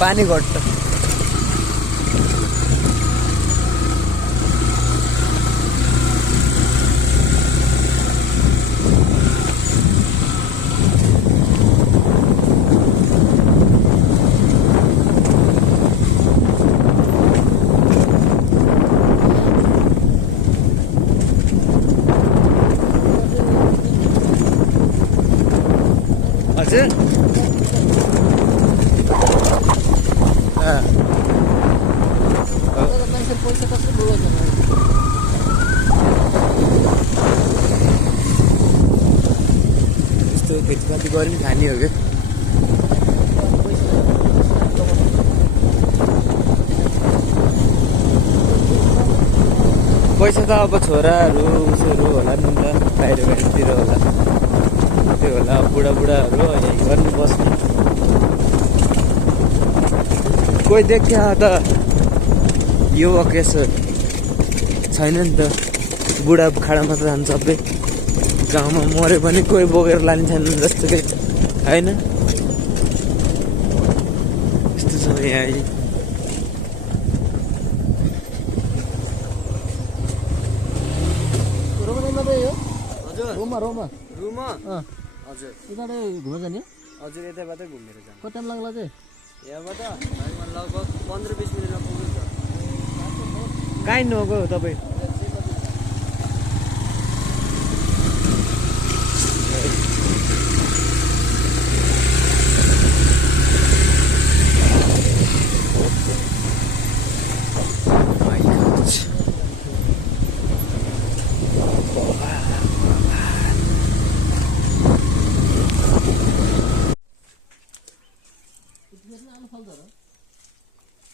पानी घट्छ हजुर यस्तो खेतीपाती गरी पनि खाने हो क्या पैसा त अब छोराहरू उसहरू होला नि त बाहिर बाहिरतिर होला त्यो होला बुढाबुढाहरू यहीँ गर्नु बस्नु कोही देख्या त युवक यसो छैन नि त बुढा खाडा मात्र जान्छ सबै गाउँमा मऱ्यो भने कोही बोकेर लाने छैन जस्तो कि होइन यस्तो छ यहाँ अहिले रोमा रोमा रुममा हजुर यताबाट घुमेर जाने हजुर यताबाटै घुमेर जानु कति टाइम लाग्ला चाहिँ यहाँबाट लगभग 15-20 मिनटमा पुग्छ कहीँ नगयो तपाईँ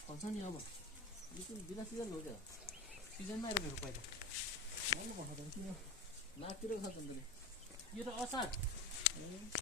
फल्छ नि अब बिना सिजन हो क्या सिजनमा आएर भेट पहिला नाकतिर खान्छ नि यो त असार